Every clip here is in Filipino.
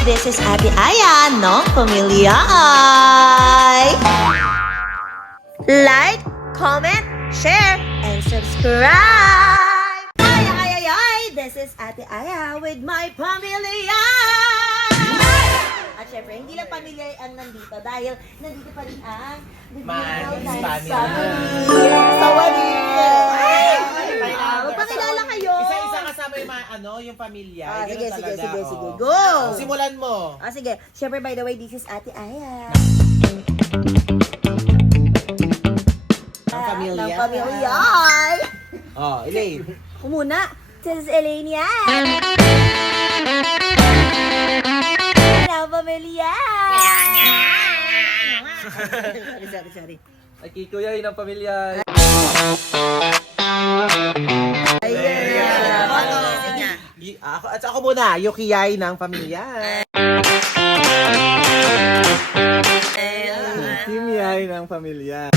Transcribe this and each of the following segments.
This is Ate Aya ng Pamilya Ay. Like, comment, share, and subscribe! Ay, ay, ay, ay! This is Ate Aya with my Pamilya! At syempre, hindi lang pamilya ang nandito dahil nandito pa rin ang Manix family. Sawadi! Ay! Magpakilala kayo! Isa-isa kasama yung yung pamilya. Sige, Ganun sige, talaga, sige, oh. sige. Go! Simulan mo. Sige. Syempre, by the way, this is Ate Aya. Ang pamilya. Ng pamilya. Oh, Elaine. Ako muna. This is Elaine yan. Ng pamilya. Sorry. Ay, Kikuya, yun ang pamilya. Ako muna, Yukiyay ng pamilya. Timiyay ng pamilya.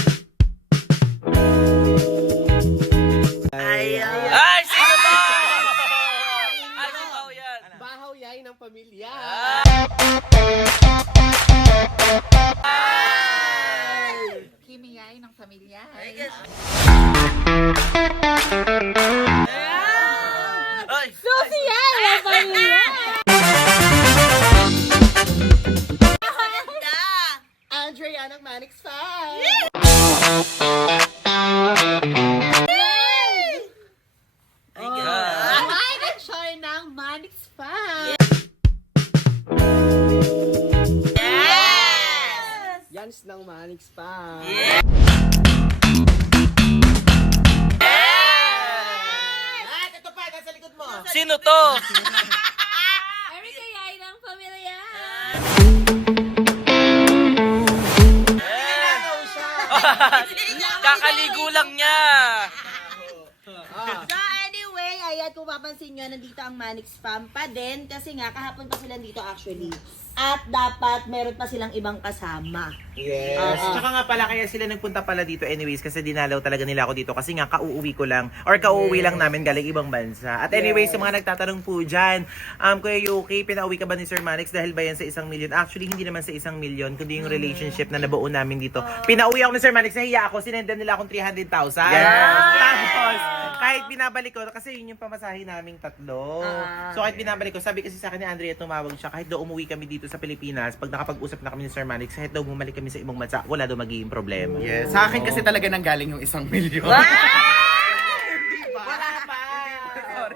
Ay, sino to? Ay, bahaw yan. Bahawyay ng pamilya. Kimiyay ng pamilya. Ay, Sosiyal ng pamilya. Andrea ng Manix Fan. Ay, nag-show ng Manix Fan. Yans ng Manix Fan. At ito pa, nasa likod mo. Sino to? Erika Yay ng pamilya. Nilalaw siya. Kakaligo lang niya. So anyway, ayan kung mapansin nyo, nandito ang Manix Fam pa din kasi nga kahapon pa sila dito actually. At dapat meron pa silang ibang kasama. Yes. Tsaka nga pala, kaya sila nagpunta pala dito anyways kasi dinalaw talaga nila ako dito kasi nga kauuwi ko lang or kauuwi lang namin galing ibang bansa. At anyways, yung mga nagtatanong po dyan, Kuya Yuki, pinauwi ka ba ni Sir Manix dahil ba yan sa 1 million? Actually, hindi naman sa 1 million, kundi yung relationship na nabuo namin dito. Pinauwi ako ni Sir Manix, nahiya ako, sinendan nila akong 300,000. Tapos, kahit binabalik ko, kasi yun yung pamasahe naming tatlo. So kahit binabalik ko, sabi kasi sa akin ni Andrea, tumawag siya, kahit daw umuwi kami dito sa Pilipinas, pag nakapag-usap na kami ni Sir Manix, kahit daw bumalik kami sa ibang bansa, wala daw magiging problema. Yes. Sa akin kasi talaga nanggaling yung 1 million. Wala pa! Sorry.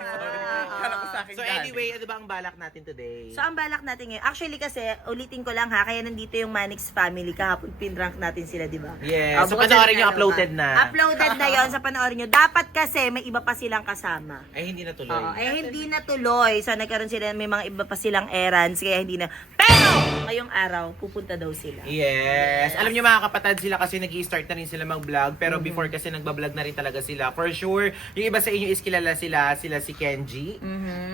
Kala ko sa akin So anyway, ano ba ang balak natin today? So ang balak natin ngayon, actually kasi, ulitin ko lang ha, kaya nandito yung Manix family, kahapon pinrank natin sila, di ba? Yes. So bukas panoorin nyo, ano uploaded pa. na. Uploaded na yon sa panoorin nyo. Dapat kasi may iba pa silang kasama. Ay, hindi na tuloy. Oo, hindi natuloy. So nagkaroon sila, may mga iba pa silang errands, kaya hindi na. Pero, ngayong araw, pupunta daw sila. Yes. Alam niyo mga kapatid, sila kasi nag-i-start na rin sila mag-vlog. Pero before kasi nagbablog na rin talaga sila. For sure, yung iba sa inyo is kilala sila si Kenji.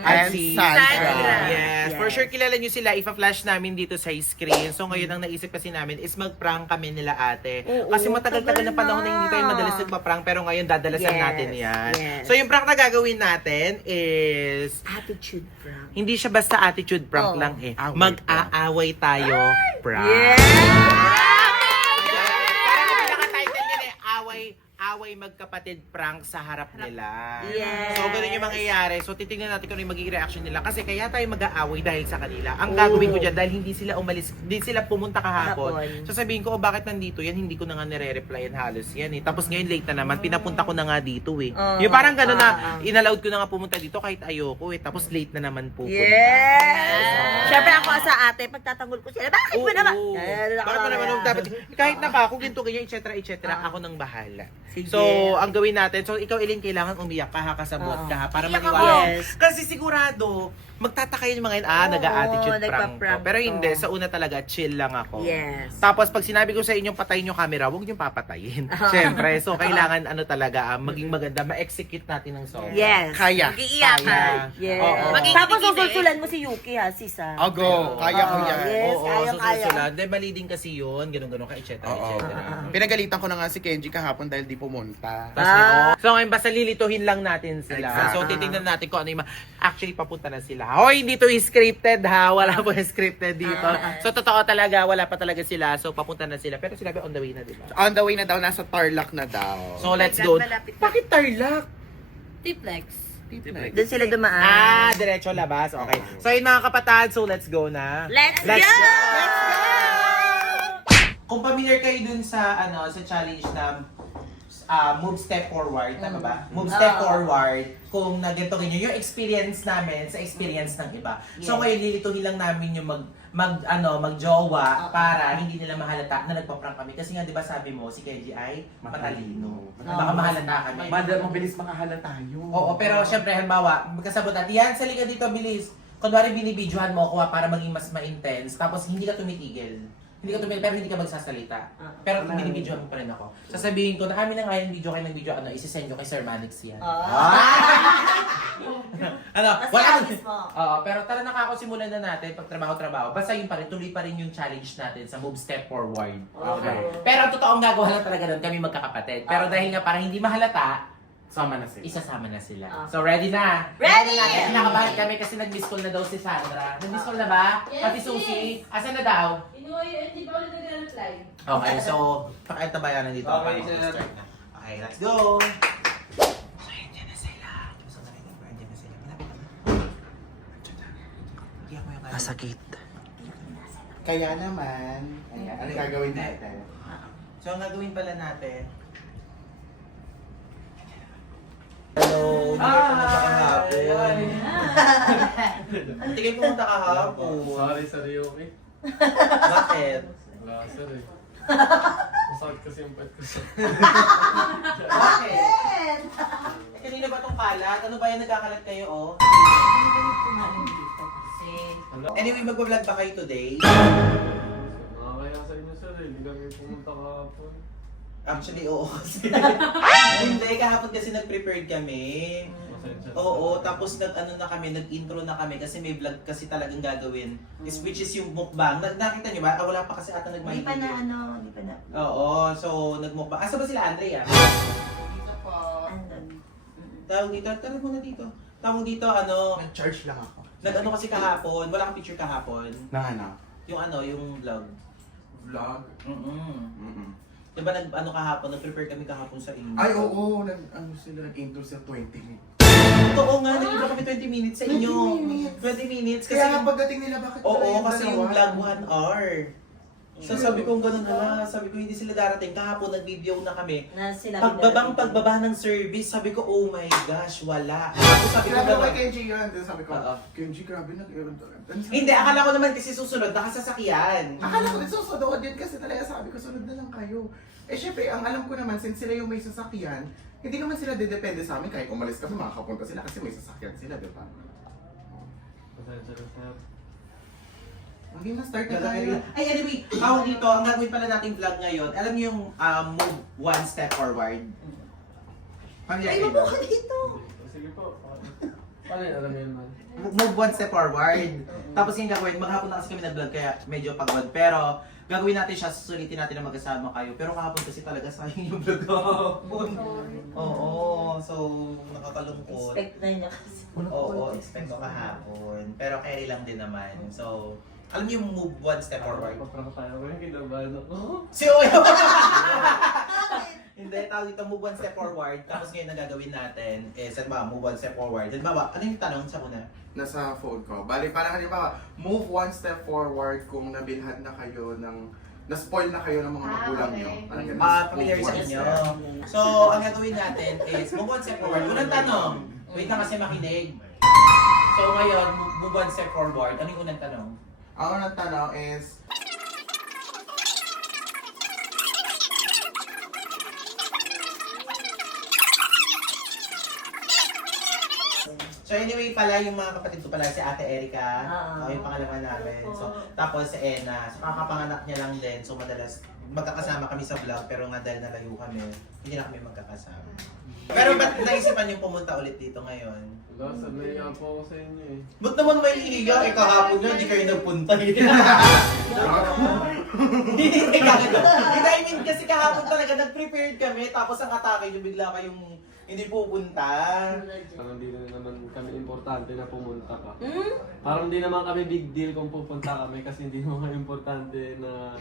At And si Sandra. Yes. For sure, kilala nyo sila. Ipa-flash namin dito sa screen. So ngayon, ang naisip kasi namin is mag-prank kami nila ate. Kasi matagal-tagal na panahon na hindi tayo madalas nagpa-prank. Pero ngayon, dadalasan Yes. natin yan. Yes. So yung prank na gagawin natin is... Attitude prank. Hindi siya basta attitude prank Oo. lang eh. Away Mag-aaway tayo prank. Parang yung pinaka-title nila eh, away magkapatid prank sa harap nila. Yes. So, ganun yung mangyayari. So, titignan natin kung ano yung magiging reaction nila. Kasi kaya tayo mag-aaway dahil sa kanila. Ang gagawin ko dyan, dahil hindi sila umalis, hindi sila pumunta kahapon. Kahapon. So, sabihin ko, bakit nandito yan? Hindi ko na nga nire-replyan halos yan eh. Tapos ngayon late na naman, pinapunta ko na nga dito eh. Yung parang gano'n na, inallowed ko na nga pumunta dito kahit ayoko eh. Tapos late na naman pupunta. Yes! Siyempre ako sa ate, pagtatanggol ko sila, bakit mo naman? Oo. Bakit mo naman dapat, kahit na pa, kung ginto ganyan, etc. Ako nang bahala. Sige. So, ang gawin natin, so ikaw Eileen, kailangan umiyak ka ha, kasabot ka ha, para Iyak maniwala. ako. Yes. Kasi sigurado, magtataka yun mga yun, nag-a-attitude prank nagpa-prank ko. Pero to. hindi, sa una talaga, chill lang ako. Yes. Tapos pag sinabi ko sa inyo, patayin yung camera, huwag niyong papatayin. Siyempre, so kailangan ano talaga, maging maganda, ma-execute natin ng song. Yes. Kaya. Mag-iiyakan. Yes. Oo. Tapos susulsulan mo si Yuki ha, sis ha. Oh, go. Kaya ko yan. Yes, Oo, kaya. susunod. Then mali din kasi yun, ganun-ganun ka, etc. Oo. Pinagalitan ko na nga si Kenji kahapon dahil di pumunta. So ngayon, basta lilituhin lang natin sila. Exact. So titingnan natin kung ano yung actually papunta na sila. Hoy, hindi to scripted ha. Wala po scripted dito. So, totoo talaga, wala pa talaga sila. So, papunta na sila. Pero sinabi on the way na, di ba? On the way na daw, nasa Tarlac na daw. So, let's God, go. malapit na. Bakit Tarlac? Tiplex. Doon sila dumaan. Diretso labas. Okay. So, yun mga kapatid, so let's go na. Let's go! Let's go! Kung familiar kayo dun sa sa challenge na move step forward, tama ba? Move step forward, kung naganto nyo yung experience namin sa experience ng iba. So ngayon lilituhin lang namin yung magjowa para hindi nila mahalata na nagpa-prank kami. Kasi nga 'di ba sabi mo si Kenji ay matalino. Baka mahalata kami. Mabilis makahalata tayo. Oo, pero syempre halimbawa, magkasabot natin, yan, sali ka dito, bilis. Kunwari binibidyohan mo ako para maging mas ma-intense, tapos hindi ka tumitigil. Hindi ka tumigil, pero hindi ka magsasalita. Pero binibidyohan mo pa rin ako. Sasabihin ko na kami na ngayon video kayo ng video, isisend nyo kay Sir Manix yan. Wala Mas mo. pero tara nakakasimulan na natin pag trabaho-trabaho. Basta yun pa rin, tuloy pa rin yung challenge natin sa move step forward. Okay. Pero ang totoong gagawa lang talaga doon, kami magkakapatid. Pero dahil nga para hindi mahalata, Sama na sila. isasama na sila. So ready na? Ready! Kinakabahan kami kasi nag-miss call na daw si Sandra. Nag-miss call na ba? Yes, Pati Susie? Asan na daw? Hindi ba ulit nag-reply? Okay, so pakitabayan na dito. Okay, Start na. Okay, let's go! So, andyan na sila. So, narinig ko, andyan na sila. Malapit na. Andyan na. Hindi ako yung Masakit. Kaya naman, ano gagawin natin? So, ang gagawin pala natin, hello, hindi ka pumunta kahapon. Hindi kayo pumunta kahapon. Sorry, okay? Bakit? Wala, sir eh. Masakit kasi yung pet ko sir. Bakit? Kanina ba itong kalat? Ano ba yung nagkakalat kayo, oh? Anyway, mag-vlog ba kayo today? Nakakaya sa inyo sir eh. Hindi kami pumunta kahapon. Actually, oo kasi. Hindi, kahapon kasi nag-prepared kami. Pasensya. Oo, tapos nag-intro na kami kasi may vlog kasi talagang gagawin. Which is yung mukbang. Nakita niyo ba? Wala pa kasi ata Hindi nag-mind. pa na hindi pa na. Oo, so nagmukbang. Asa ba sila, Andrea? Dito po. Andun. Tawag dito, tara muna dito. Tawag dito, Nag-charge lang ako. nag-ano kasi kahapon, wala kang picture kahapon. Na ano? Yung vlog. Vlog? Diba nag-ano kahapon, nag-prepare kami kahapon sa inyo. Ay, oo. Nag-intro sa 20 minutes. Oo nga, nag-intro kami 20 minutes sa inyo. 20 minutes. Kasi Kaya nga pagdating nila, bakit oo, pala yung kasi yung dalawa? vlog 1 hour. So sabi ko gano'n na, sabi ko hindi sila darating. Kahapon nag-video na kami. Na sila Pagbaba ng service, sabi ko, oh my gosh, wala. Tapos sabi ko Sinabi ko kay gano'n. Kenji yun. Then sabi ko, Oo. Kenji, grabe Hindi, akala ko naman kasi susunod, nakasasakyan. Akala ko din susunod din kasi talaga sabi ko, sunod na lang kayo. Eh syempre, ang alam ko naman, since sila yung may sasakyan, hindi naman sila didepende sa amin. Kahit umalis kami, makakapunta sila kasi may sasakyan sila, di ba? Pasensya na sir. Okay na, start na tayo. Ay, anyway, tawag dito, ang gagawin pala nating vlog ngayon, alam niyo yung move one step forward? Ay, mabuo ka dito. Sige po. Paano yun? Alam mo yun man? Move one step forward. Tapos yung gagawin, maghapon na kasi kami nag-vlog kaya medyo pagod. Pero gagawin natin siya, susulitin natin na magkasama kayo. Pero kahapon kasi talaga sayang yung vlog kahapon. Oo, so nakakalungkot. Expect na niya kasi. Oo, expect ko kahapon. Pero carry lang din naman. So, alam niyo yung move one step forward? Paprang tayo. Kaya kinabahan ako. Si Oyo! Hindi, tawag dito, move one step forward. Tapos ngayon ang gagawin natin is, move one step forward. Halimbawa, ano yung tanong sa una? Nasa phone ko. Bali, parang halimbawa, move one step forward kung nabilhan na kayo ng, na-spoil na kayo ng mga magulang nyo. Parang ganun. Familiar Move sa one inyo. step. So, ang gagawin natin is, move one step forward. Unang tanong, wait na kasi makinig. So ngayon, move one step forward. Ano yung unang tanong? Ang unang tanong is, So anyway pala, yung mga kapatid ko pala, si Ate Erica, Ah. yung pangalawa namin. So, tapos si Ena, so kakapanganak niya lang din. So madalas, magkakasama kami sa vlog, pero nga dahil nalayo kami, hindi na kami magkakasama. Pero ba't naisipan yung pumunta ulit dito ngayon? Wala, sir. Naiya po ako sa inyo eh. Ba't naman may iiyak? Eh kahapon na, hindi kayo nagpunta. Hindi, I mean, kasi kahapon talaga nag-prepared kami, tapos ang atake nyo bigla kayong Hindi pupunta. Parang hindi na naman kami importante na pumunta ka. Hmm? Parang hindi naman kami big deal kung pupunta kami kasi hindi naman kami importante na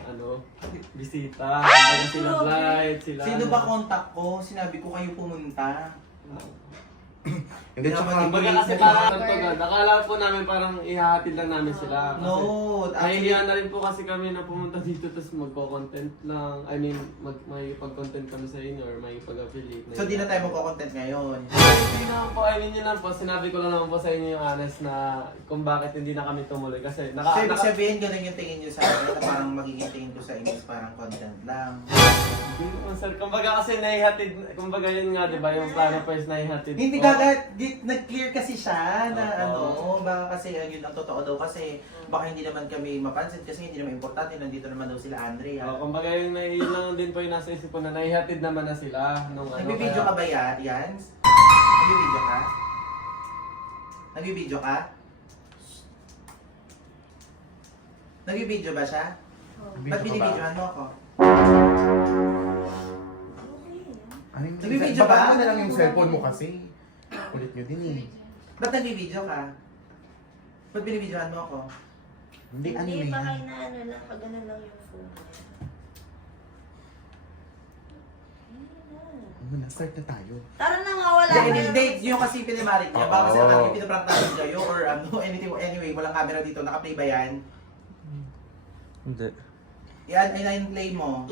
bisita. Kumbaga sila Blight, sila Sino ba contact ko? Sinabi ko kayo pumunta. Hindi, tsaka Kumbaga kasi parang akala po namin parang ihahatid lang namin sila. Kasi No, nahihiya na rin po kasi kami na pumunta dito tapos magko-content lang. I mean, may pag-content kami sa inyo or may pag-affiliate. So di na tayo magko-content ngayon. Hindi naman po, I mean yun lang po, sinabi ko lang naman po sa inyo yung honest na kung bakit hindi na kami tumuloy. Kasi So ibig sabihin, ganun yung tingin nyo sa akin na parang magiging tingin ko sa inyo is parang content lang. Hindi naman sir, kumbaga kasi naihatid, kumbaga yun nga diba yung plano first naihatid Hindi po. nag-clear kasi siya na Oo. baka kasi yun ang totoo daw kasi baka hindi naman kami mapansin kasi hindi naman importante, nandito naman daw sila Andrea. Kumbaga yun lang din po yung nasa isip ko na naihatid naman na sila nung Nagbibideo ka ba yan? Nagbibideo ka? Nagbibideo ka? Nagbibideo ba siya? Ba't binibidyohan mo ako? Ano yung Nagbibideo ba? Baba mo na lang yung cellphone mo kasi. Kulit nyo din eh. Ba't nagbibideo ka? Ba't binibidyohan mo ako? Hindi, ano na Hindi, baka yan. inaano lang, pag ano lang yung phone. Start na tayo. Tara na, mawala Hindi, yung kasi pinimarit niya. Baka kasi Oo. akala pinaprank namin kayo or anything. Anyway, walang camera dito. Naka-play ba yan? Hindi. Yan, play mo.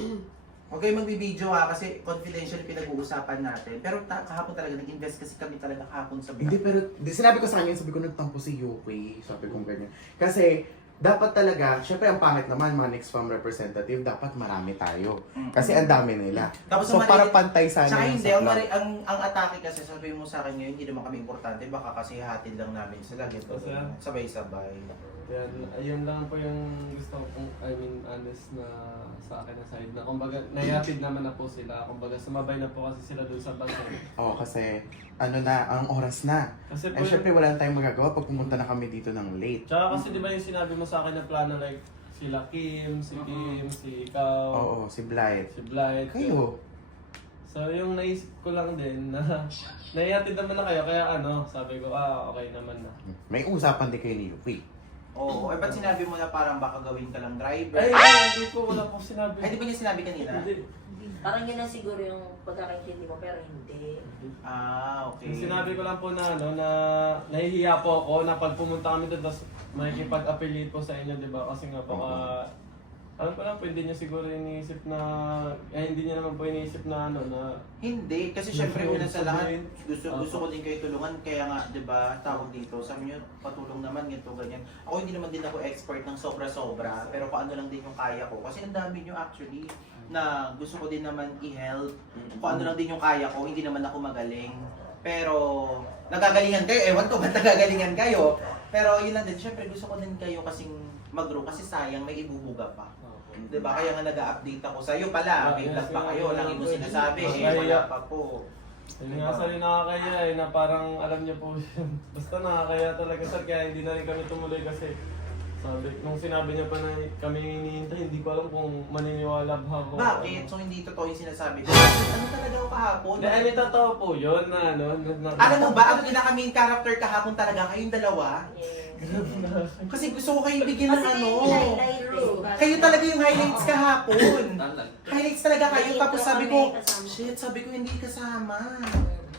Huwag kayong magbibideo ha, kasi confidential pinag-uusapan natin. Pero kahapon talaga, nag-invest kasi kami talaga kahapon sa Hindi, pero sinabi ko sa kanya, sabi ko nagtampo si Yuki. Sabi ko ganyan. Kasi, dapat talaga, syempre ang pangit naman, mga next farm representative, dapat marami tayo. Kasi ang dami nila. Tapos So, ang para mali- pantay sana Tsaka yung hindi, sa ang, vlog. ang atake kasi sabi mo sa akin ngayon, hindi naman kami importante. Baka kasi hatid lang namin sila. Ganito, Kasi- sabay-sabay. Yan, ayun lang po yung gusto kong, I mean, honest na sa akin na side na kumbaga naihatid naman na po sila, kumbaga sumabay na po kasi sila doon sa bangko. Oo, kasi ano na, ang oras na. Kasi po Eh, syempre wala na tayong magagawa pag pumunta na kami dito ng late. tsaka kasi di ba yung sinabi mo sa akin na plano like sila Kim, si ikaw, Oo, si Blight. si Blight. Kayo. So yung naisip ko lang din na naihatid naman na kayo, kaya sabi ko, okay naman na. May usapan din kayo ni Yuki. Oo, ba't sinabi mo na parang baka gawin ka lang driver? Ay, hindi po, wala po sinabi. Ay, di ba niya sinabi kanina? Hindi. Parang yun lang siguro yung pagkakaintindi mo, pero hindi. Okay. Sinabi ko lang po na na nahihiya po ako na pag pumunta kami doon tapos makikipag-affiliate po sa inyo, di ba? Kasi nga baka alam ko lang po, hindi niya siguro iniisip na hindi niya naman po iniisip na na Hindi, kasi syempre una sa lahat, gusto Opo. ko din kayo tulungan, kaya nga, 'di ba, tawag dito, sabi niyo, patulong naman ganito ganyan. Ako hindi naman din ako expert ng sobra-sobra, pero kung ano lang din yung kaya ko kasi ang dami niyo actually na gusto ko din naman i-help. Kung ano lang din yung kaya ko, hindi naman ako magaling. Pero nagagalingan kayo, ewan ko ba't nagagalingan kayo. Pero yun lang din, syempre gusto ko din kayo kasing mag-grow kasi sayang may ibubuga pa. 'Di ba? Kaya nga nag-update ako sa iyo pala. May vlog pa kayo, lagi mo sinasabi, wala pa po. Yun nga sir, yung nakakaya na parang alam niyo po yun. Basta nakakaya talaga sir, kaya hindi na rin kami tumuloy kasi sabi, nung sinabi niya pa na kami hinihintay, hindi ko alam kung maniniwala ba ako. Bakit? So hindi totoo yung sinasabi ko. Ano talaga ako kahapon? Hindi, I mean, totoo po yun na Alam mo ba, ang pinaka-main character kahapon talaga, kayong dalawa. Kasi gusto ko kayong bigyan ng ano. Kayo talaga yung highlights kahapon. Highlights talaga kayo, tapos sabi ko, shit, sabi ko hindi kasama.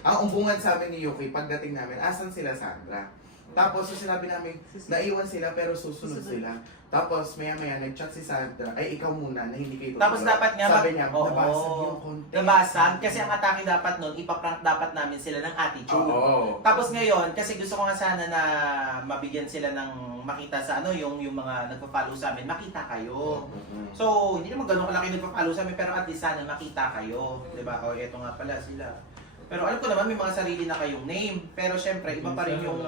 Ang umbungan sa amin ni Yuki, pagdating namin, asan sila Sandra? Tapos so sinabi namin, naiwan sila pero susunod sila. Tapos maya-maya nag-chat si Sandra, ay ikaw muna na hindi kayo Tapos tutulog. dapat nga, sabi niya, oo, nabasag yung content. nabasag, kasi ang atake dapat nun, ipaprank dapat namin sila ng attitude. Oo. Tapos ngayon, kasi gusto ko nga sana na mabigyan sila ng makita sa yung mga nagpa-follow sa amin, makita kayo. So, hindi naman ganun kalaki nagpa-follow sa amin, pero at least sana makita kayo. 'Di ba? O, eto nga pala sila. Pero alam ko naman, may mga sarili na kayong name. Pero syempre, iba pa rin yung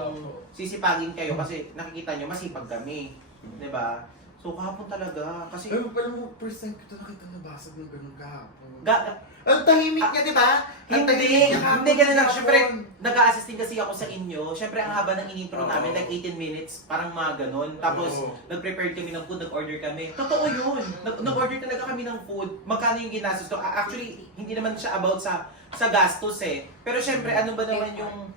sisipagin kayo kasi nakikita nyo, masipag kami. 'Di ba? So kahapon talaga. Kasi Pero parang first time ko ito nakita na basag ng ganun kahapon. ang tahimik niya, di ba? Ang tahimik hindi, niya kahapon. hindi ganun lang. kahapon. Siyempre, nag-a-assisting kasi ako sa inyo. Siyempre, ang haba ng in-intro Oo. namin, like 18 minutes, parang mga ganun. Tapos, Oo. nag-prepare kami ng food, nag-order kami. Totoo yun. Nag-order talaga kami ng food. Magkano yung ginastos to? Actually, hindi naman siya about sa gastos eh. Pero siyempre, ano ba naman yung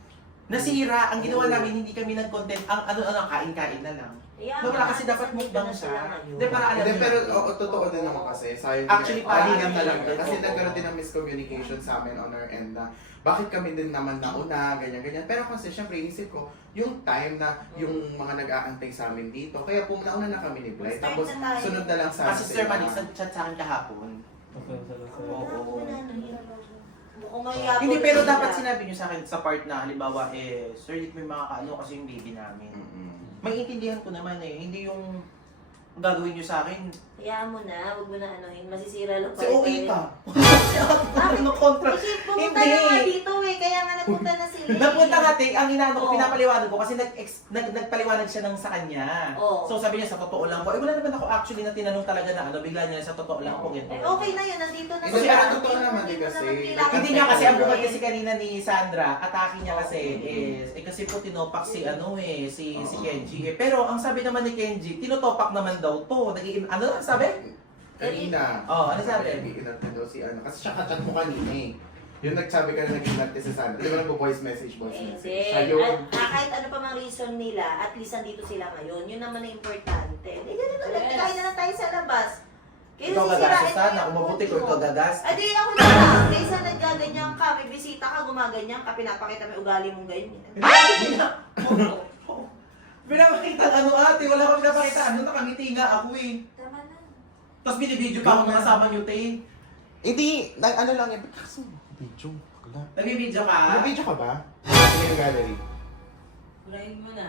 nasira? Ang ginawa namin, hindi kami nag-content. Ang kain-kain na lang. Wala kasi dapat mukbang siya. Hindi, para alam Hindi, niyo. pero totoo din naman kasi. Sayang Actually, palingan parang talaga. hindi. Kasi Oo. nagkaroon din ng miscommunication sa amin on our end na bakit kami din naman nauna, ganyan-ganyan. Pero kasi syempre inisip ko, yung time na yung mga nag-aantay sa amin dito, kaya nauna na kami ni Blythe. Start Tapos na tayo. sunod na lang sa Kasi Sir Manix, nag-chat sa akin kahapon. Pasensya na sir. Oo. Mukhang mahihapon Hindi, pero sila. dapat sinabi nyo sa akin sa part na halimbawa sir, hindi may makakaano kasi yung baby namin. Maintindihan ko naman hindi yung gagawin nyo sa akin. Hayaan mo na, huwag mo na anuhin. Masisira lang Si OA ka. Bakit? Ano kontra? Kasi pumunta Hindi. na nga dito kaya nga nagpunta na sila. Napunta nga, ang inaano ko, Oo. pinapaliwanag ko kasi nagpaliwanag siya ng sa kanya. Oo. So sabi niya, sa totoo lang po. Wala naman ako actually na tinanong talaga na bigla niya sa totoo lang po. Ganito. Okay na yun, nandito na Hindi, sila. pero totoo naman Hindi din mo kasi. naman kailangan Hindi nga kasi ang tayo. bungad kasi kanina ni Sandra, atake niya kasi is, kasi po tinopak si si Kenji. Pero ang sabi naman ni Kenji, tinotopak naman daw to. Ano ang sabi? Kanina. Ano sabi? Nag-inarte daw si ano. Kasi siya kachat mo kanina eh. Yung nagsabi ka na nag-inarte si Sandra. Di ba nag-voice message, voice Hindi. message? Siya yun. Kahit ano pa mang reason nila, at least nandito sila ngayon. Yun naman ang importante. Hindi, ganun ulit. Kain na lang tayo sa labas. Kaya Ikaw sisirain gagastos mo sana, yung kung mabuti mood ko mo. ikaw gagas. Adi, ako na lang. Kaysa naggaganyan ka, may bisita ka, gumaganyan ka, pinapakita mo yung ugali mong ganyan. Pinapakita ate, wala akong pinapakita nakangiti nga ako Tama na. Tapos binibideo pa ako na kasama niyo, Hindi, ano lang yan. Kaso, video. Wala. Nagbibideo ka? May video ka ba? Ano yung gallery? Ulayin mo na.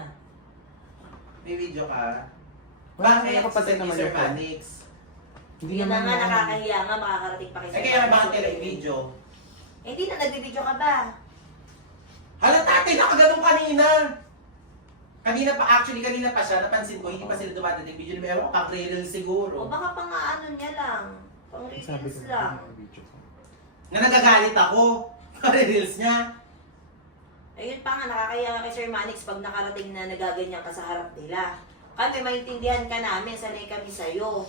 May video ka? Wala, Bakit? nakapatid Si naman Sir yung Manix. Yun na nga, nakakahiya nga, makakarating pa kayo Eh kaya bakit kailan yung video? Eh, hindi na, nagbibideo ka ba? Halata ate, nakaganon kanina! Kanina pa siya, napansin ko, hindi pa sila dumadating video. Ewan ko, pang real siguro. O baka pang ano niya lang. Pang Sabi ko reels lang. video ko. Na nagagalit ako. Reels niya. Ayun pa nga, nakakaya nga kay Sir Manix pag nakarating na nagaganyan ka sa harap nila. Kami, maintindihan ka namin, sanay kami sa'yo.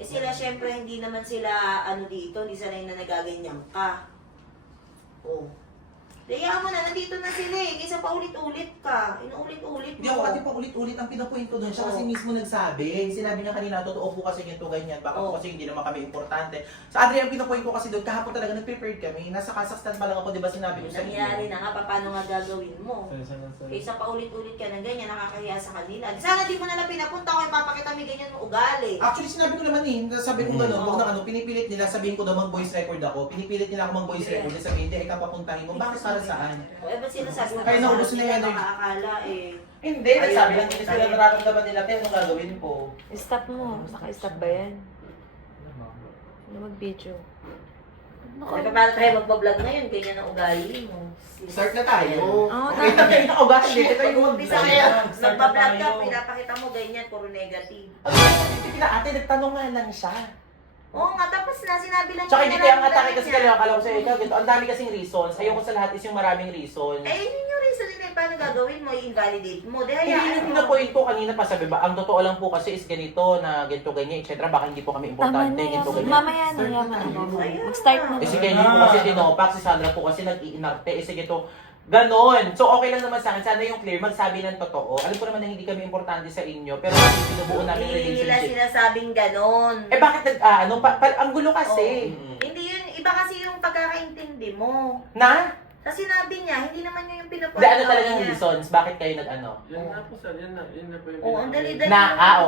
Eh sila, syempre, hindi naman sila, dito, hindi sanay na nagaganyan ka. Oh. Kaya mo na, nandito na sila kaysa paulit-ulit ka. Inuulit-ulit mo. Hindi ako ate pa ulit-ulit ang pinapoint ko doon. Siya kasi mismo nagsabi. Sinabi niya kanina, totoo po kasi ganito ganyan. Baka po kasi hindi naman kami importante. Sa Adri, ang pinapoint ko kasi doon, kahapon talaga nag-prepared kami. Nasa Kazakhstan pa lang ako, di ba sinabi ko sa Nangyari na nga, paano nga gagawin mo? Pasensya na sir. Kaysa paulit-ulit ka ng ganyan, nakakahiya sa kanila. Sana di mo nalang pinapunta ko, ipapakita mo ganyan mo ugali. Actually, sinabi ko naman sabi ko gano'n, huwag na pinipilit nila, sabihin ko daw mag-voice record ako. Pinipilit nila ako mag-voice record. Sabihin, hindi, ikaw papuntahin mo. Bakit para saan? Eh, ba't sinasabi mo? Ay, naubos na Hindi yan, ka eh. makakala Hindi, nagsabi lang hindi sila nararamdaman nila. Pero anong gagawin ko? Stop mo. Naka-stop ba yan? Ano mag-video? Ay, paano tayo magbablog ngayon? Ganyan ang ugali mo. Start na tayo. Oo, Okay, tama. kayo nakaugat. Ito Pag yung umpisa kayo, magbablog ka, pinapakita mo ganyan, puro negative. Ate, nagtanong nga lang siya. Oo nga, tapos na, sinabi lang Tsaka hindi kaya ang atake kasi niya. kaya akala ko sa'yo, ikaw, ganito. Ang dami kasing reasons. Ayoko sa lahat is yung maraming reasons. Eh, yun yung reason nila, paano gagawin mo, i-invalidate mo. Di Hindi hayaan yung mo. pinapoint ko kanina pa, sabi ba, ang totoo lang po kasi is ganito, na ganito, ganyan, etc. Baka hindi po kami Tama importante, na yan. ganito, ganyan. Mamaya na yaman. Mag-start na. Eh si Kenny po kasi tinopak, si Sandra po kasi nag-iinarte, eh sige to, ganon. So okay lang naman sa akin, sana yung clear, magsabi ng totoo. Alam ko naman na hindi kami importante sa inyo, pero kasi binubuo namin Hindi nila relationship. sinasabing ganon. Eh bakit ang gulo kasi. Hindi yun, iba kasi yung pagkakaintindi mo. Na? Sa sinabi niya, hindi naman yun yung pinapunta Hindi, ano talagang reasons? Bakit kayo nag-ano? Yan na po sir, yan na po yung Oo, ang dali-dali.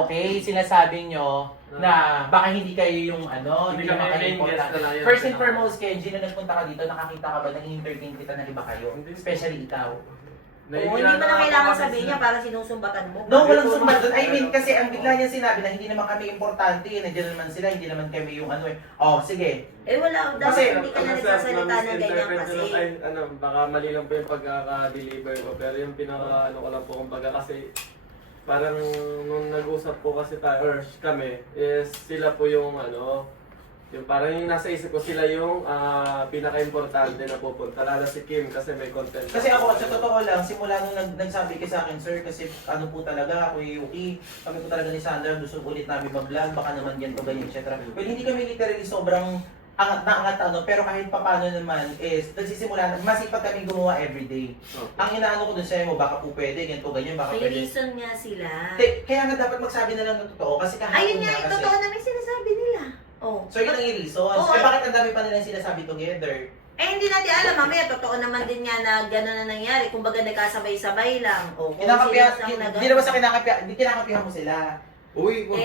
Okay, sinasabi nyo na baka hindi kayo yung Hindi naman kami kayo main guest importante. na lang yan. First and foremost, Kenji, na nagpunta ka dito, nakakita ka ba, nag-entertain kita na iba kayo? Hindi. Especially ikaw. Oo, hindi mo na kailangan sabihin niya para sinusumbatan mo. No, walang sumbat doon. I mean, kasi ang bigla niya sinabi na hindi naman kami importante, nandiyan naman sila, hindi naman kami yung Oh, sige. Eh wala, Kasi, dapat hindi ka na nagsasalita ng ganyan kasi. Baka mali lang po yung pagkaka-deliver ko, pero yung pinaka, ko lang po, kumbaga kasi, parang nung nag-usap po kasi tayo, or kami, is sila po yung yung parang yung nasa isip ko, sila yung pinaka-importante na pupunta. Lalo si Kim kasi may content. Kasi ako, sa totoo lang, simula nung nagsabi ka sa akin, sir, kasi ano po talaga, ako yung Yuki, kami po talaga ni Sandra, gusto ulit namin mag-vlog, baka naman ganito, ganyan, etc. Well, hindi kami literally sobrang angat na angat pero kahit papano naman is, nagsisimula, masipag kami gumawa everyday. Ang inaano ko dun sa'yo, baka po pwede, ganito, ganyan, baka May pwede. reason nga sila. Kaya nga dapat magsabi na lang ng totoo, kasi kahapon Ayun nga, nga yung totoo na may sinasabi nila. Oh. So yun ang i-reason. Oo, Bakit ang dami pa nilang sinasabi together? Eh, hindi natin alam, mamaya, totoo naman din nga na gano'n na nangyari. Kumbaga, nagkasabay-sabay lang. O, kung Kinakapihan, serious lang na hindi naman sa kinakapihan, hindi kinakapihan mo sila. Uy, May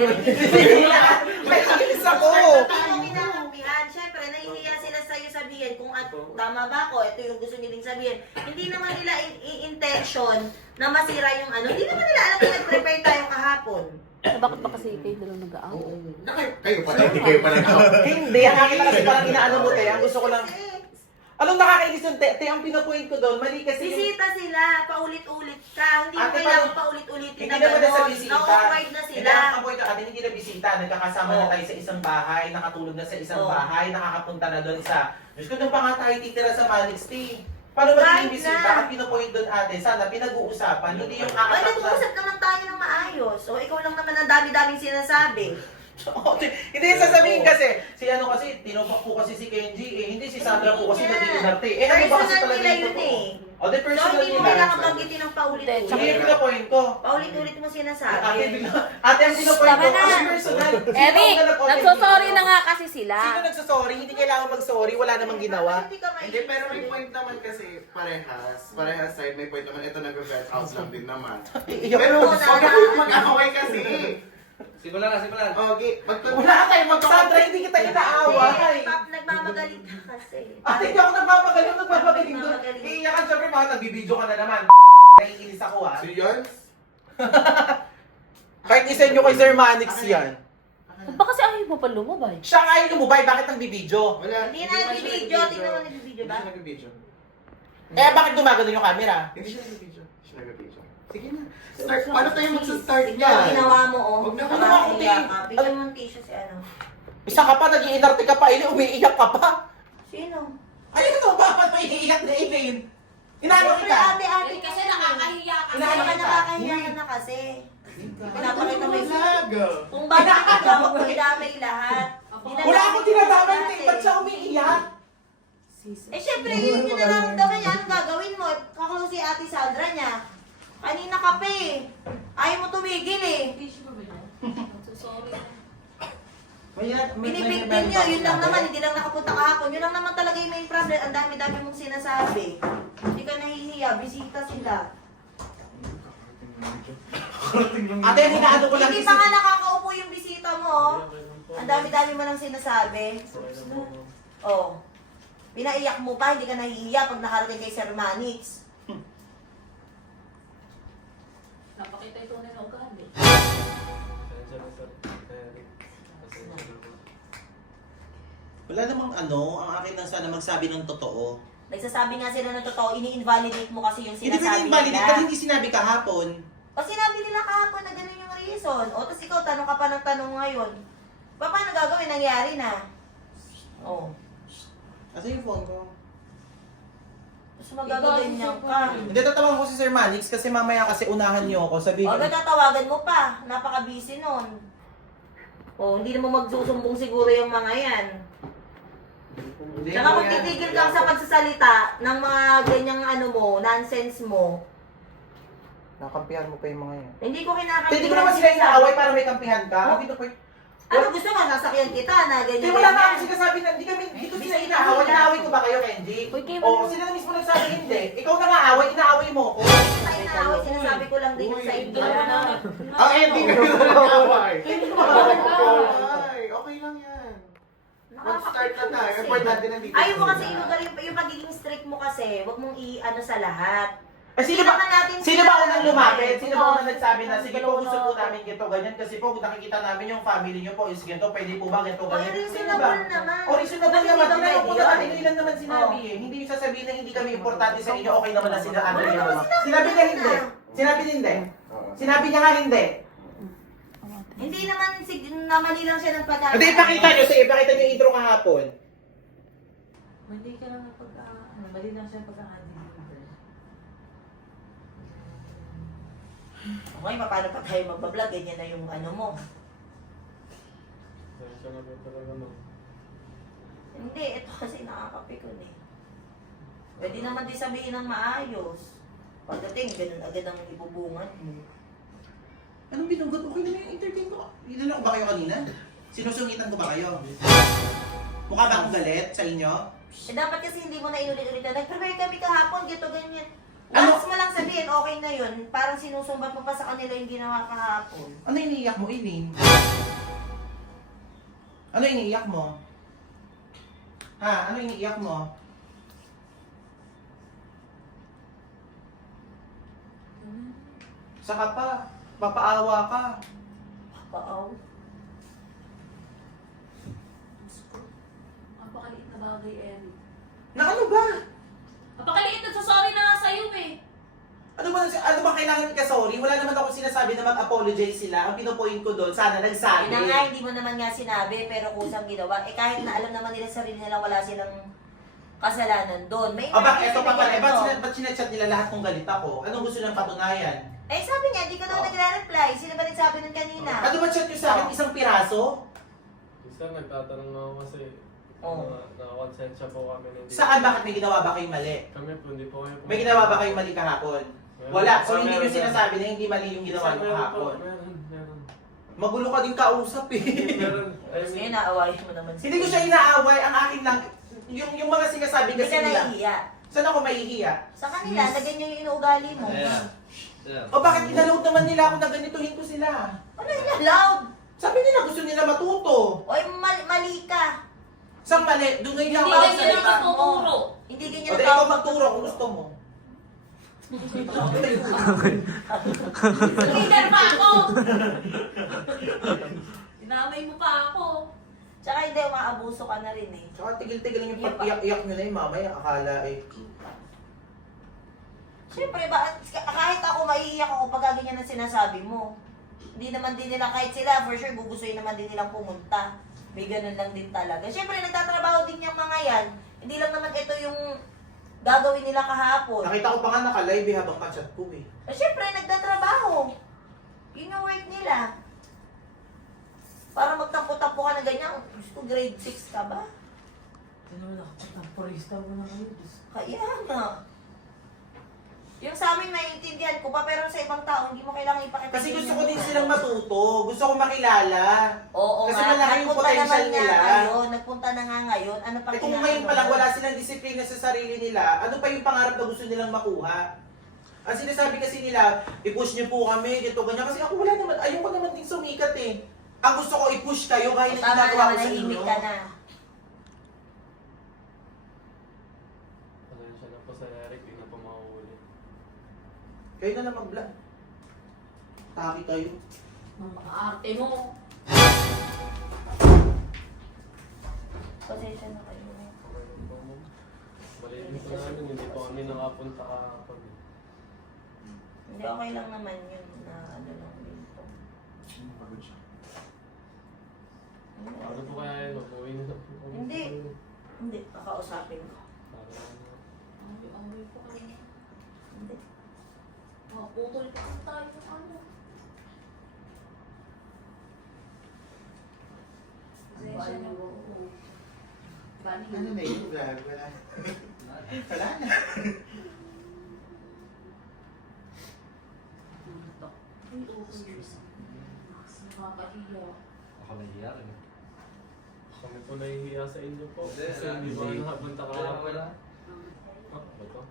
inis ako! Hindi mo kinakampihan. Siyempre, nahihiya sila sa'yo sabihin kung tama ba ako, ito yung gusto nilang sabihin. Hindi naman nila intention na masira yung ano. Hindi naman nila alam kung nag-prepare tayo kahapon. Bakit ba kasi kayo dalawang nag-aaway? Oo. Kayo pa hindi kayo pa nag-out. Hindi, ang akin kasi parang inaano mo, te. Ang gusto ko lang, anong nakakainis yung te? Ang pinapoint ko doon, mali kasi yung... Bisita sila, paulit-ulit ka. Hindi mo Ate, kailangan paano- paulit-ulitin Hindi na naman na sa gano'n. bisita. Na-awkward na Hindi, sila. ang point ko atin, hindi na bisita. Nagkakasama na tayo sa isang bahay, nakatulog na sa isang Oo. bahay, nakakapunta na doon sa... Diyos ko, doon pa nga tayo titira sa Manix Tea. Paano ba Kahit yung bisita? na. Ang pinapoint doon ate, sana pinag-uusapan, hindi yung Ay, kakatapos nag-uusap naman tayo ng maayos. O, ikaw lang naman ang dami-daming sinasabi. Hindi sasabihin kasi, si ano kasi, tinupak po kasi si Kenji eh, hindi si Sandra po kasi nag-iinarte. Eh ano ba kasi Personal talaga nila yung yun totoo? eh. O di So, personal hindi mo nila. kailangan banggitin ng paulit-ulit. Hindi yung pinapoint ko. Paulit-ulit mo Ate, sinasabi. ate ang pinapoint Tama ko, na. kasi personal. Eric, nagsosorry na nga kasi sila. Sino nagsasorry? Hindi kailangan mag-sorry, wala namang ginawa. Hindi ka Hindi, pero may point naman kasi parehas side, may point naman, ito nag-vent out lang din naman. Pero Oo, huwag kayong mag-away kasi. Simulan na, simulan. Okay, Wala kayo Sandra, hindi kita inaaway. Nagmamagaling ka kasi. Ate, hindi ako nagpapagaling doon. Nagmamagaling. Iiyakan syempre mga nagbibideo ka na naman. Naiinis ako ha. So yun? Kahit isend nyo kay Sir Manix yan. Ba kasi ayaw mo pa lumabay? Siya nga yung lumubay, bakit nagbibideo? Wala. Hindi na nagbibideo. Tingnan mo nagbibideo ba? Hindi siya nagbibideo. Eh, bakit gumagano yung camera? Hindi siya nagbibideo. Siya nagbibideo. Sige na. Start. Paano tayo magsa-start Tignan mo yan? ginawa mo, oh. Huwag na ako Nakakahiya tingin. ka. Bigyan mo ng tissue si ano. Isa ka pa, nag-iinarte ka pa, umiiyak ka pa. Sino? Ay, ito ba? Ba't may iiyak na Elaine? Inaano Siyempre, kita? ate-ate Kasi nakakahiya ka. Kasi Inaano ka kita? nakakahiya ka na kasi. Pinapakita mo yung... Laga. Kung bakit ka, huwag mo idamay lahat. Wala akong tinatawag na ba't siya umiiyak? Eh, syempre, yun yung nararamdaman niya. Anong gagawin mo? Kakulo si Ate Sandra niya. Kanina ka pa eh. Ayaw mo tumigil eh. Binibigtin niyo, yun lang naman. Hindi lang nakapunta kahapon. Yun lang naman talaga yung main problem. Ang dami-dami mong sinasabi. Hindi ka nahihiya. Bisita sila. Ate, hinaano ko lang Hindi kasi... pa nga nakakaupo yung bisita mo. Oh. Ang dami-dami mo nang sinasabi. Oh. Pinaiyak mo pa, hindi ka nahihiya pag nakarating kay Sir Manix. Napakita ito na ugali. Wala namang ano, ang akin lang sana magsabi ng totoo. Nagsasabi nga sila ng totoo, ini-invalidate mo kasi yung Hindi ko sinasabi invalidate, nila. ba't hindi sinabi kahapon? O sinabi nila kahapon na ganun yung reason. O tapos ikaw, tanong ka pa ng tanong ngayon. Paano gagawin? Nangyari na. O. Asa yung phone ko? Tapos magagawin niya ka. Hindi, tatawag ko si Sir Manix kasi mamaya kasi unahan niyo ako. Sabihin O, tatawagan mo pa. Napaka-busy nun. O, hindi naman magsusumbong siguro yung mga yan. Tsaka magtitigil ka sa pagsasalita ng mga ganyang ano mo, nonsense mo. Nakampihan mo pa yung mga yan. Hindi ko kinakampihan. Hindi ko naman sila inaaway para may kampihan ka. Oh. Dito po. Ano gusto mo? Sasakyan kita na ganyan. Hindi, wala nga ako sinasabi na, hindi ko sila inaaway. Inaaway ko ba kayo, Kenji? Uy, Kim, Oo, sila na mismo nagsabi hindi. Ikaw na nga away, inaaway mo ko. Sa inaaway, sinasabi ko lang din sa inyo. Hindi kayo nag-away. Hindi ko makakapag Ay, okay lang yan. Mag-start na tayo. Importante nandito. Ayaw mo kasi yung pagiging strict mo kasi, wag mong i-ano sa lahat. Eh, sino ba unang lumapit? Sino ba unang nagsabi na, sige po, gusto po namin ganito, ganyan, kasi po, nakikita namin yung family niyo po is ganito, pwede po ba ganito, O, ganyan? reasonable naman. O, reasonable Bakit naman. hindi ba Tinanong po pwede naman, yun? ilan naman sinabi eh. Hindi yung sasabihin na hindi kami importante sa inyo, okay naman na sila ano Wala yun. naman Sinabi na sinabi hindi. na. Sinabi na hindi. Oo. Sinabi niya nga hindi. Hindi naman, namali lang siya ng pagkakataon. Hindi, ipakita niyo. Sige, ipakita niyo yung intro kahapon. Hindi ka lang mali lang siya ng pagkakataon. Okay, paano pa tayo magbablog? Ganyan na yung ano mo. Siya na po talaga, no? Hindi, ito kasi nakakapikon eh. Pwede naman din sabihin ng maayos. Pagdating, ganun agad ang ibubungan mo. Anong binugot? Okay na yung entertain ko. Inano ko ba kayo kanina? Sinusungitan ko ba kayo? Mukha ba akong galit sa inyo? Eh, dapat kasi hindi mo na inulit-ulit na, nag-prepare kami kahapon, gito ganyan. Ano? Once mo lang sabihin, okay na yun. Parang sinusumbat mo pa sa kanila yung ginawa kahapon. Ano iniiyak mo, Eileen? Ano iniiyak mo? Ha? Ano iniiyak mo? Saka pa, papaawa ka. Paaw. Ang pakaliit na bagay, Eric. Na ano ba? Ang pakaliit na sorry na nga sa'yo eh. Ano ba kailangan ka sorry? Wala naman ako sinasabi na mag-apologize sila. Ang pinopoint ko doon, sana nagsabi. Yun na nga, hindi mo naman nga sinabi, pero kusang ginawa. Eh kahit na alam naman nila sa sarili nila, wala silang kasalanan doon. May Bakit eto pa pala, ano. ba't sinachat nila lahat kung galit ako? Anong gusto nilang patunayan? Eh sabi niya, di ka daw nagre-reply. Sino ba nagsabi nun kanina? Ano ba chat niyo sa akin? Isang piraso? Isa, nagtatanong ako kasi Oo. nakakonsensya po kami. Hindi. Saan? Bakit may ginawa ba kayong mali? Kami po, hindi po kayo. May ginawa ba kayong mali kahapon? Wala. So hindi niyo sinasabi na hindi mali yung ginawa niyo kahapon. Meron. Magulo ka din kausap eh. Meron. Kasi inaawayin mo naman Hindi ko siya inaaway. Ang akin lang, yung mga sinasabi Hindi kasi ka nila. nahihiya. Saan ako mahihiya? Sa kanila, na ganyan yung inuugali mo. O bakit inalawag naman nila ako na ganituhin ko sila? Ano yung allowed? Sabi nila gusto nila matuto. Oy, mali ka. Saan mali? Doon ngayon Hindi lang ako ganyan ang salita. magtuturo. Hindi O ganyan di ikaw magturo kung gusto mo. Leader pa ako! Dinamay mo pa ako. Tsaka hindi, umaabuso ka na rin eh. Tsaka tigil-tigil lang yung pag-iyak-iyak nyo na yung mamaya. Akala eh. Siyempre, kahit ako maiiyak ako pag ganyan ang sinasabi mo. Hindi naman din nila, kahit sila, for sure, gugustuhin naman din nilang pumunta. May ganun lang din talaga. Siyempre, nagtatrabaho din yung mga yan. Hindi lang naman ito yung gagawin nila kahapon. Nakita ko pa nga naka-live eh, habang ka-chat ko eh. Siyempre, nagtatrabaho. Yun yung work nila. Para magtampo-tampo ka na ganyan, gusto grade 6 ka ba? Kaya nga. Yung sa amin, naiintindihan ko pa, pero sa ibang tao, hindi mo kailangan ipakita. Kasi gusto ko din silang matuto. Gusto ko makilala. Oo Kasi nga, malaki yung nagpunta potential naman nga nila. ngayon, nagpunta na nga ngayon. Ano pa Eh kung ngayon pa lang wala silang disiplina sa sarili nila, ano pa yung pangarap na gusto nilang makuha? Ang sinasabi kasi nila, i-push niyo po kami, dito ganyan. Kasi ako wala naman, ayoko naman din sumikat eh. Ang gusto ko i-push kayo kahit na Tama ginagawa ko naman, sa nahimik inyo. ka na. Pasensya na po sa Eric, di na po makahuli. Kayo na lang mag-vlog. Taki kayo. Makaarte mo. Pasensya na kayo. Okay lang po mo. Maliit po namin, hindi po kami nakapunta kahapon. Hindi, okay lang naman yun na ano lang din po. Pagod siya. Ano po kaya yun? Umuwi na po kami. Hindi. Hindi, kakausapin ko. Amoy po kayo. Hindi. Putol pa tayo ng ano. Pasensya na po. Bani. Ano na yun, vlog? Wala. Wala na. Uy, okay. Nakakahiya. Kami po nahihiya sa inyo po. Hindi, Kasi hindi po hindi. nakapunta kahapon. Wala. Ah, ba to?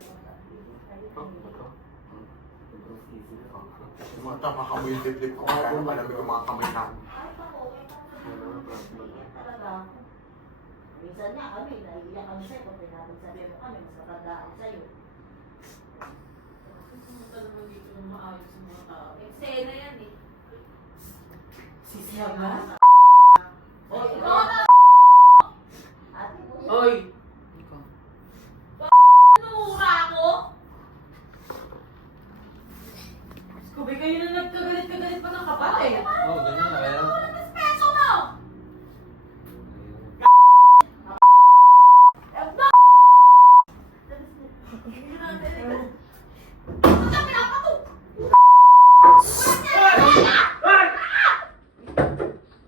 Ah, ba to? Yung mga tama kamay yung dip-dip ko. Kaya malamig yung mga kamay namin. Talaga. Minsan nga kami, naiiyak kami sa'yo kung pinapagsabi mo kami, mas matandaan sa'yo. Pumunta naman dito ng maayos yung mga tao. Eksena yan eh. Sisiya ka? Oy, ikaw na! Ate mo. Oy! Nura ako? Bakit? Oo, ganyan na kaya. Peso mo!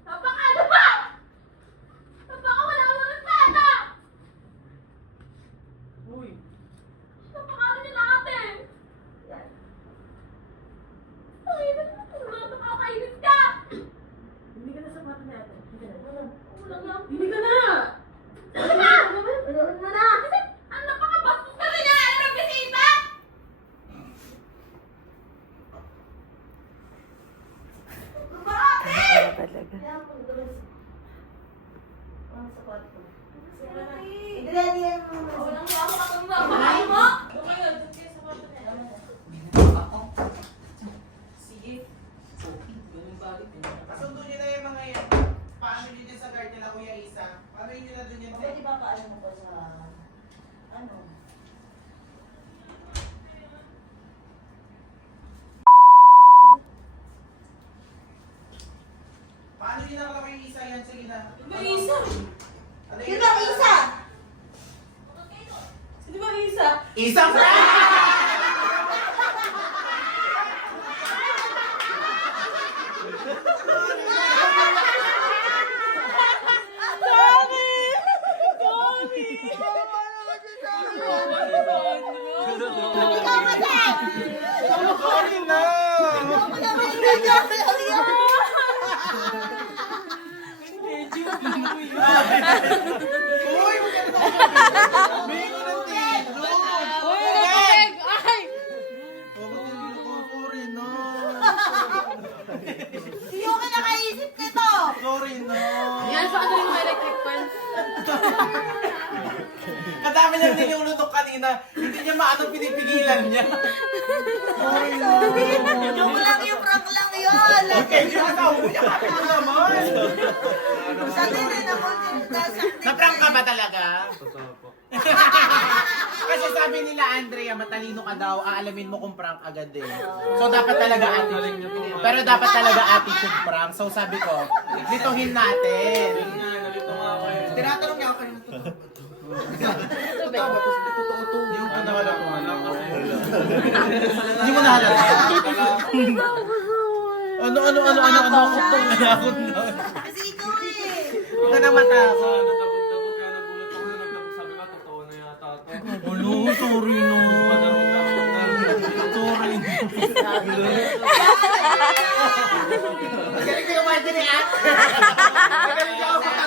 Napaka ba? Napaka wala mo ng sana! Uy! Napaka niyo natin! Ay, nakakainis ka! Hindi ka na sa mata natin. Wala lang. Hindi ka na! Ano na? Ano na? Ang napakabastos ka rin na! Ano ang bisita? Ano talaga? Walang yawa ka kang babae mo! Kasundo nyo na yung mga yan. Paano nyo dyan sa guard nila, Kuya Isa? Paano nyo na dun yan? Pwede ba paano mo pa sa... Ano? Paano nyo na Kuya Isa yan? Sige na. Isa! Ano Yun ang isa! Sino ba Isa? Isa Frank! Ikaw ka na! Sorry na! Wala mo yung ganyan! Wala yun! Uy! Bingo ng tito! Uy! Ay! Sorry na! Hindi ko kinakaisip nito! Sorry na! Yan, sa ano yung electric fan? Kadami niyang nilulutok kanina. Hindi niya maano pinipigilan niya. Sorry na! Joke lang yung prank lang yun! Okay, siya ka. Uya ka na naman! Sa rin ako Naprank ka ba talaga? Totoo po. Kasi sabi nila, Andrea, matalino ka daw, aalamin mo kung prank agad eh. So dapat talaga attitude. Pero dapat talaga attitude prank. So sabi ko, lituhin natin. Yun nga, nalito nga ako eh. Tinatanong niya ako yung totoo. Yung panawala ko. Alam kasi. Hindi mo nahalala. Ano? Nakakot na. Kasi ikaw eh! Huwag ka na matakot. Natabog-tabog kaya nagulat ako na nagtabog. Sabi ko, totoo na yata to. Ulo, sorry no. Patabog-tabog na. Sorry. Magaling ko yung mga diniat. Magaling ko yung mga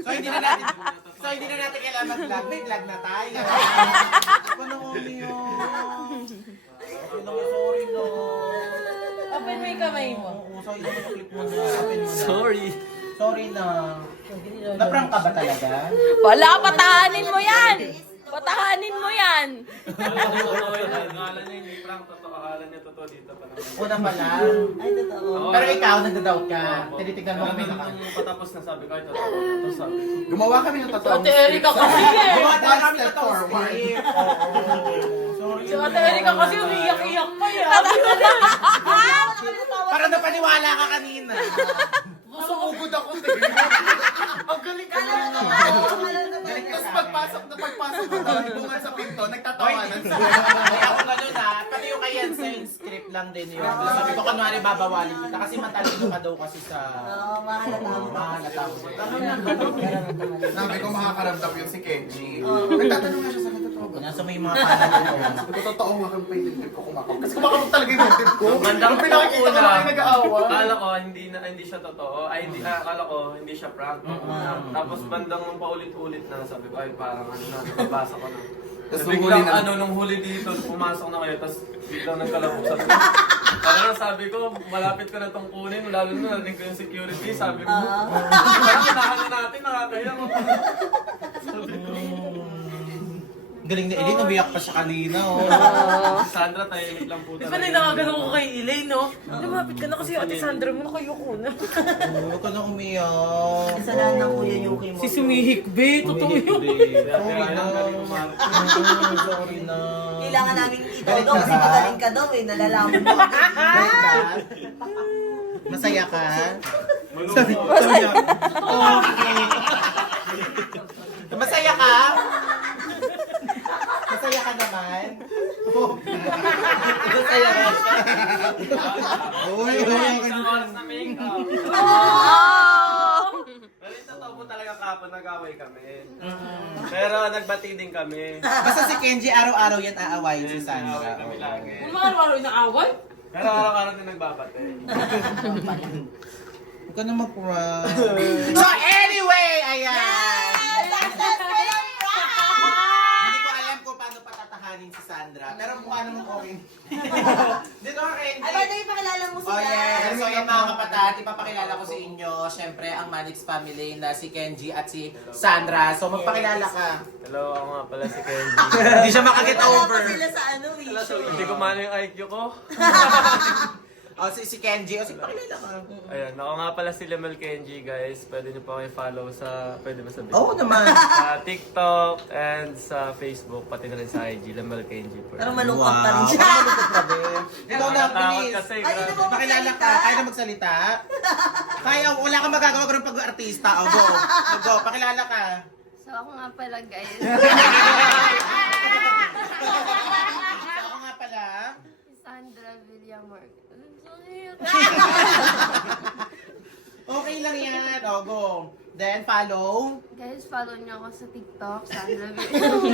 So hindi na natin kailangan mag-vlog. May vlog na tayo. Panahon niyo. Sorry no. Open mo yung kamay mo. Oo, so ito mo clip mo na. Open mo na. Sorry. Sorry na. Naprank ka ba talaga? Wala, patahanin mo yan! Patahanin mo yan! Totoo yun. Akala niya hindi prank. Totoo. Akala niya totoo dito pa lang. Una pa lang. Ay, totoo. Pero ikaw, nagda-doubt ka. Tinitignan mo kung may naka. Nung patapos na sabi ko, ay totoo. Tapos sabi ko, Gumawa kami ng totoong Ate Erika kasi eh! Gumawa One kami step sa toast forward. script. Oo. Sorry. Si Ate Erika kasi umiyak-iyak pa eh! Para napaniwala ka kanina. Sumugod ako Ang galing ka Kala ko naman! Tapos pagpasok ko daw, bungan sa pinto, nagtatawanan sa Ay, ako ganun pati yung kay Yansa yung script lang din yun. Sabi ko, kunwari babawalin kita kasi matalino ka daw kasi sa Oo, mahalata mo. mahalata mo. Sabi ko makakaramdam yun si Kenji. Nagtatanong nga siya sa totoo ba? Nasa may mga panalo ko. Sabi ko, totoo nga kang painitip ko kumakabog. Kasi kumakabog talaga yung tip ko. Bandang Nung pinakikita ko lang yung nag-aawa. Akala ko hindi siya totoo. Ay hindi akala ko hindi siya prank. Tapos bandang nung paulit-ulit na sabi ko ay parang ano na nabasa ko na. Tapos Tapos nung biglang huli na- ano nung huli dito pumasok na kayo tapos biglang nagkalabog sabi ko. Parang sabi ko malapit ko na tong kunin lalo na narinig ko yung security sabi ko. Parang kinahan natin nakakaya ko. Galing na Elaine, nabiyak pa siya kanina. Oh. Si Sandra tahimik lang po Di talaga. ba nagkakagano ko kay Elaine, no? Lumapit ka na kasi Ate Sandra mo, nakayoko na. Huwag ka na umiyak. Kasalanan ng Kuya Yuki mo. Si Sumihikbe, totoo yun. Sorry na. Galing umarte. Sorry na. Kailangan namin Galit Ikaw ka kasi ba? magaling ka daw eh, nalalaman mo. Galit ka? Masaya ka? Malungkot. Masaya ka? Masaya ka naman? Masaya ka? Uy, Isang oras na makeup. Oh! Pero yung totoo po talaga kapon, nag-away kami. Pero nagbati din kami. Basta si Kenji araw-araw yan aawayin si Sandra. Nag-away kami lagi. Kung araw-araw na away? Pero araw-araw din nagbabate. Huwag ka na mag-cry. So anyway, ayan! Hindi ko alam kung paano patatahanin si Sandra. Pero kung paano mo okay. Dito ka, Kenji. Ay, ba't ipakilala mo Oh sila? yes, so yan mga kapatid, ipapakilala ko sa inyo, syempre ang Manix family na si Kenji at si Sandra. So magpakilala ka. Hello, ako nga pala si Kenji. Hindi siya makaget Wala over. pa sila sa ano, issue. Hindi ko man yung IQ ko. Oh, si Kenji, sige pakilala ka. Ayun, ako nga pala si Lemel Kenji, guys. Pwede niyo po kayo follow sa, pwede ba sabihin? Oo naman. Sa TikTok and sa Facebook, pati na rin sa IG, Lemel Kenji po. Pero malungkot pa rin siya. Ikaw na, Natatakot bilis. kasi, Ay, grabe. ano ba? Pakilala ka, kaya na magsalita? Kaya, wala kang magagawa kung pag-artista. O, go. O, go, pakilala ka. So ako nga pala guys, Ako nga pala. si Sandra Villamor. Okay lang yan. O, go. Then, follow. Guys, follow niyo ako sa TikTok, Sandra Villamor.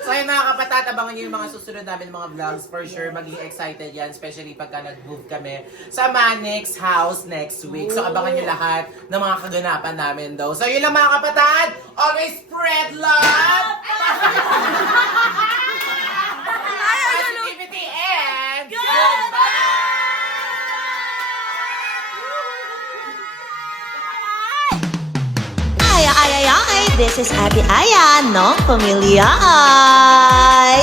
So ayun mga kapatat, abangan nyo yung mga susunod namin mga vlogs. For sure, magiging excited yan. Especially pagka nag-move kami sa Manix house next week. So abangan nyo lahat ng mga kaganapan namin daw. So yun lang mga kapatat. Always spread love! Positivity and goodbye! Ay, this is Ate Aya ng Pamilya Ay.